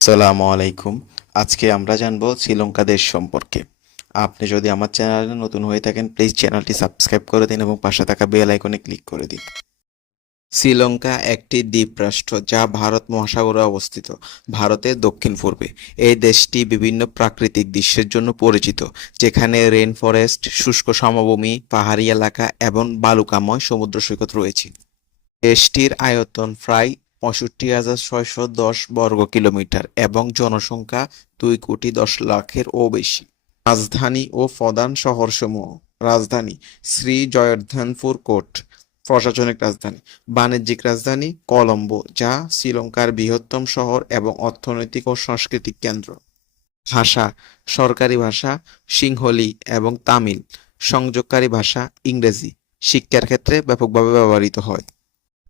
আসসালামু আলাইকুম। আজকে আমরা জানবো শ্রীলঙ্কা দেশ সম্পর্কে। আপনি যদি আমার চ্যানেলে নতুন হয়ে থাকেন, প্লিজ চ্যানেলটি সাবস্ক্রাইব করে দিন এবং পাশে থাকা বেল আইকনে ক্লিক করে দিন। শ্রীলঙ্কা একটি দ্বীপরাষ্ট্র যা ভারত মহাসাগরে অবস্থিত, ভারতের দক্ষিণ পূর্বে। এই দেশটি বিভিন্ন প্রাকৃতিক দৃশ্যের জন্য পরিচিত, যেখানে রেন ফরেস্ট, শুষ্ক সমভূমি, পাহাড়ি এলাকা এবং বালুকাময় সমুদ্র সৈকত রয়েছে। দেশটির আয়তন প্রায় ৬৫,৬১০ বর্গ কিলোমিটার এবং জনসংখ্যা ২,১০,০০,০০০-এর বেশি। রাজধানী ও প্রধান শহরসমূহ: রাজধানী শ্রী জয়বর্ধনপুর কোট, প্রশাসনিক রাজধানী। বাণিজ্যিক রাজধানী কলম্বো, যা শ্রীলঙ্কার বৃহত্তম শহর এবং অর্থনৈতিক ও সাংস্কৃতিক কেন্দ্র। ভাষা: সরকারি ভাষা সিংহলি এবং তামিল। সংযোগকারী ভাষা ইংরেজি। শিক্ষার ক্ষেত্রে ব্যাপকভাবে ব্যবহৃত হয়।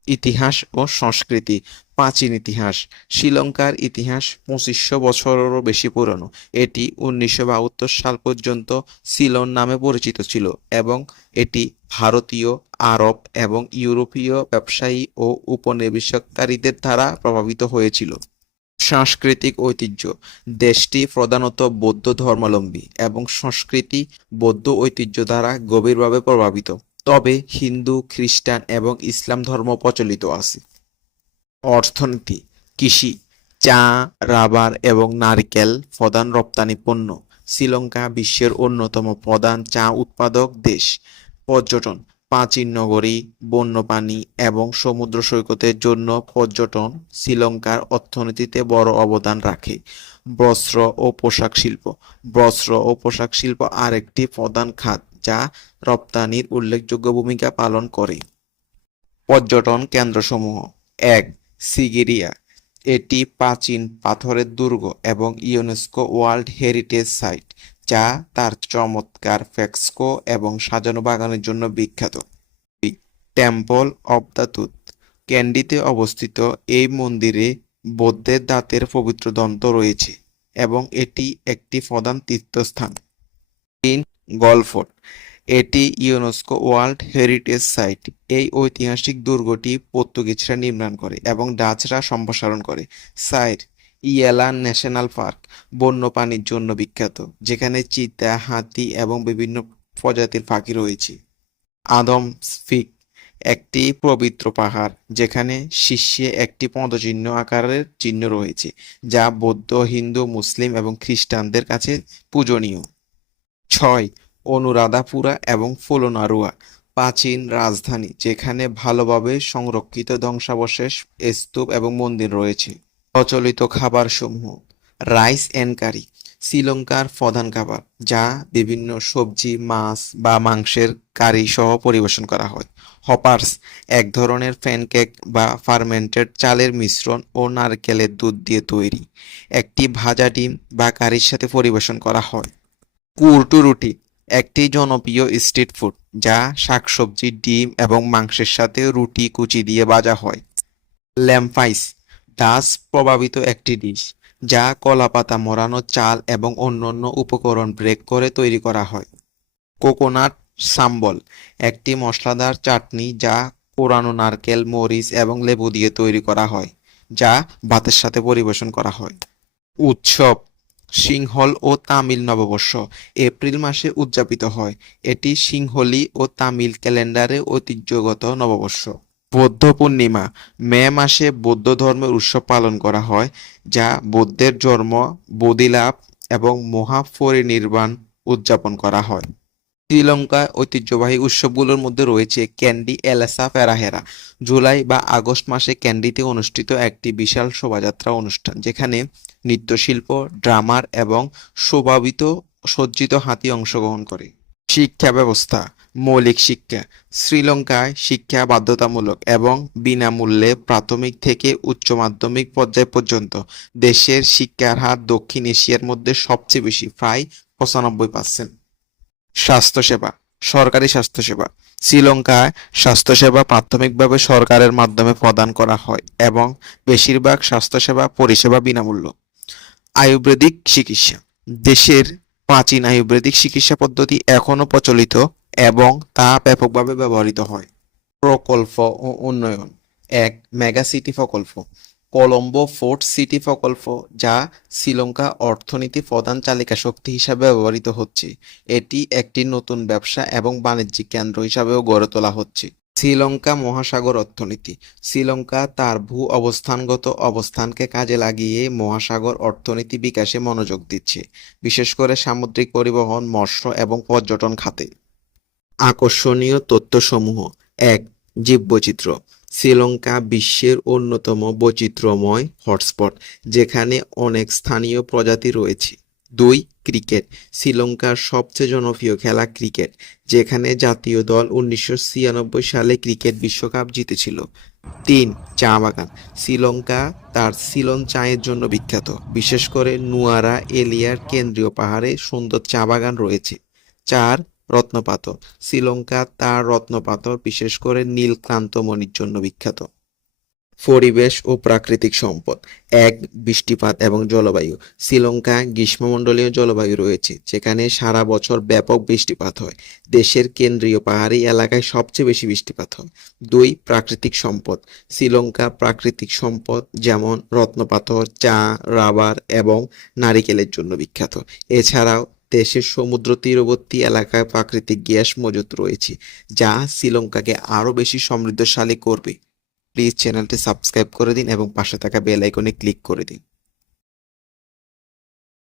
ইতিহাস ও সংস্কৃতি: প্রাচীন ইতিহাস: শ্রীলঙ্কার ইতিহাস ২৫০০ বছরেরও বেশি পুরনো। এটি ১৯৭২ সাল পর্যন্ত সিলন নামে পরিচিত ছিল এবং এটি ভারতীয়, আরব এবং ইউরোপীয় ব্যবসায়ী ও উপনিবেশকারীদের দ্বারা প্রভাবিত হয়েছিল। সাংস্কৃতিক ঐতিহ্য: দেশটি প্রধানত বৌদ্ধ ধর্মাবলম্বী এবং সংস্কৃতি বৌদ্ধ ঐতিহ্য দ্বারা গভীরভাবে প্রভাবিত, তবে হিন্দু, খ্রিস্টান এবং ইসলাম ধর্ম প্রচলিত আছে। অর্থনীতি: কৃষি, চা, রাবার এবং নারকেল প্রধান রপ্তানি পণ্য। শ্রীলঙ্কা বিশ্বের অন্যতম প্রধান চা উৎপাদক দেশ। পর্যটন: প্রাচীন নগরী, বন্যপ্রাণী এবং সমুদ্র সৈকতের জন্য পর্যটন শ্রীলঙ্কার অর্থনীতিতে বড় অবদান রাখে। বস্ত্র ও পোশাক শিল্প: বস্ত্র ও পোশাক শিল্প আরেকটি প্রধান খাত যা রপ্তানির উল্লেখযোগ্য ভূমিকা পালন করে। পর্যটন কেন্দ্রসমূহ: ১. সিগিরিয়া, এটি প্রাচীন পাথরের দুর্গ এবং ইউনেস্কো ওয়ার্ল্ড হেরিটেজ সাইট, যা তার চমৎকার ফ্রেস্কো এবং সাজানো বাগানের জন্য বিখ্যাত। ২. টেম্পল অব দ্য টুথ, ক্যান্ডিতে অবস্থিত। এই মন্দিরে বৌদ্ধের দাঁতের পবিত্র দন্ত রয়েছে এবং এটি একটি প্রধান তীর্থস্থান। ৩. গল ফোর্ট, এটি ইউনেস্কো ওয়ার্ল্ড হেরিটেজ সাইট। এই ঐতিহাসিক দুর্গটি পর্তুগিজরা নির্মাণ করে এবং ডাচরা সম্প্রসারণ করে। ৪. ইয়েলা ন্যাশনাল পার্ক, বন্যপ্রাণীর জন্য বিখ্যাত, যেখানে চিতা, হাতি এবং বিভিন্ন প্রজাতির পাখি রয়েছে। আদমস পিক, একটি পবিত্র পাহাড় যেখানে শীর্ষে একটি পদচিহ্ন আকারের চিহ্ন রয়েছে, যা বৌদ্ধ, হিন্দু, মুসলিম এবং খ্রিস্টানদের কাছে পূজনীয়। ৬. অনুরাধাপুরা এবং পোলোনারুয়া, প্রাচীন রাজধানী যেখানে ভালোভাবে সংরক্ষিত ধ্বংসাবশেষ, স্তূপ এবং মন্দির রয়েছে। প্রচলিত খাবারসমূহ: রাইস এন্ড কারি, শ্রীলঙ্কার প্রধান খাবার, যা বিভিন্ন সবজি, মাছ বা মাংসের কারি সহ পরিবেশন করা হয়। হপার্স, এক ধরনের প্যানকেক বা ফার্মেন্টেড চালের মিশ্রণ ও নারকেলের দুধ দিয়ে তৈরি, একটি ভাজা ডিম বা কারির সাথে পরিবেশন করা হয়। কুর্টু রুটি, একটি জনপ্রিয় স্ট্রিট ফুড যা শাকসবজি, ডিম এবং মাংসের সাথে রুটি কুচি দিয়ে ভাজা হয়। ল্যাম্পাইস, ডাচ প্রভাবিত একটি ডিশ যা কলাপাতা মোড়ানো চাল এবং অন্যান্য উপকরণ ব্রেক করে তৈরি করা হয়। কোকোনাট সাম্বল, একটি মশলাদার চাটনি যা পোড়ানো নারকেল, মরিচ এবং লেবু দিয়ে তৈরি করা হয়, যা ভাতের সাথে পরিবেশন করা হয়। উৎসব: সিংহল ও তামিল নববর্ষ এপ্রিল মাসে উদযাপিত হয়। এটি সিংহলি ও তামিল ক্যালেন্ডারে ঐতিহ্যগত নববর্ষ। বৌদ্ধ পূর্ণিমা, মে মাসে বৌদ্ধ ধর্মের উৎসব পালন করা হয়, যা বৌদ্ধের জন্ম, বোধিলাভ এবং মহাপরিনির্বাণ উদযাপন করা হয়। শ্রীলঙ্কায় ঐতিহ্যবাহী উৎসবগুলোর মধ্যে রয়েছে ক্যান্ডি এলাসা ফেরাহেরা, জুলাই বা আগস্ট মাসে ক্যান্ডিতে অনুষ্ঠিত একটি বিশাল শোভাযাত্রা অনুষ্ঠান যেখানে নৃত্যশিল্প, ড্রামার এবং শোভাবিত সজ্জিত হাতি অংশগ্রহণ করে। শিক্ষা ব্যবস্থা: মৌলিক শিক্ষা: শ্রীলঙ্কায় শিক্ষা বাধ্যতামূলক এবং বিনামূল্যে প্রাথমিক থেকে উচ্চ মাধ্যমিক পর্যায় পর্যন্ত। দেশের শিক্ষার হার দক্ষিণ এশিয়ার মধ্যে সবচেয়ে বেশি, প্রায় ৯৫%। স্বাস্থ্যসেবা: সরকারি স্বাস্থ্যসেবা: শ্রীলঙ্কায় স্বাস্থ্যসেবা প্রাথমিকভাবে সরকারের মাধ্যমে প্রদান করা হয় এবং বেশিরভাগ স্বাস্থ্যসেবা পরিষেবা বিনামূল্য। আয়ুর্বেদিক চিকিৎসা: দেশের প্রাচীন আয়ুর্বেদিক চিকিৎসা পদ্ধতি এখনও প্রচলিত এবং তা ব্যাপকভাবে ব্যবহৃত হয়। প্রকল্প ও উন্নয়ন: ১. মেগা সিটি প্রকল্প, কলম্বো ফোর্ট সিটি প্রকল্প, যা শ্রীলঙ্কা অর্থনীতি প্রধান চালিকা শক্তি হিসাবে ব্যবহৃত হচ্ছে। এটি একটি নতুন ব্যবসা এবং বাণিজ্যিক কেন্দ্র হিসাবেও গড়ে তোলা হচ্ছে। শ্রীলঙ্কা মহাসাগর অর্থনীতি। শ্রীলঙ্কা তার অবস্থানগত অবস্থানকে কাজে লাগিয়ে মহাসাগর অর্থনীতি বিকাশে মনোযোগ দিচ্ছে, বিশেষ করে সামুদ্রিক পরিবহন, মৎস্য এবং পর্যটন খাতে। আকর্ষণীয় তথ্যসমূহ: ১. জীববৈচিত্র্য। শ্রীলঙ্কা বিশ্বের অন্যতম বৈচিত্র্যময় হটস্পট, যেখানে অনেক স্থানীয় প্রজাতি রয়েছে। ২. ক্রিকেট। শ্রীলঙ্কার সবচেয়ে জনপ্রিয় খেলা ক্রিকেট, যেখানে জাতীয় দল ১৯৯৬ সালে ক্রিকেট বিশ্বকাপ জিতেছিল। ৩. চা বাগান। শ্রীলঙ্কা তার সিলন চায়ের জন্য বিখ্যাত, বিশেষ করে নুয়ারা এলিয়ার কেন্দ্রীয় পাহাড়ে সুন্দর চা বাগান রয়েছে। ৪. রত্নপাথর। শ্রীলঙ্কা তার রত্নপাথর, বিশেষ করে নীলক্রান্ত মণির জন্য বিখ্যাত। পরিবেশ ও প্রাকৃতিক সম্পদ। ১. বৃষ্টিপাত এবং জলবায়ু। শ্রীলঙ্কা গ্রীষ্মমণ্ডলীয় জলবায়ু রয়েছে, যেখানে সারা বছর ব্যাপক বৃষ্টিপাত হয়। দেশের কেন্দ্রীয় পাহাড়ি এলাকায় সবচেয়ে বেশি বৃষ্টিপাত হয়। ২. প্রাকৃতিক সম্পদ। শ্রীলঙ্কা প্রাকৃতিক সম্পদ যেমন রত্নপাথর, চা, রাবার এবং নারিকেলের জন্য বিখ্যাত। এছাড়াও দেশের সমুদ্র তীরবর্তী এলাকায় প্রাকৃতিক গ্যাস মজুত রয়েছে, যা শ্রীলঙ্কাকে আরও বেশি সমৃদ্ধশালী করবে। প্লিজ চ্যানেলটি সাবস্ক্রাইব করে দিন এবং পাশে থাকা বেল আইকনে ক্লিক করে দিন।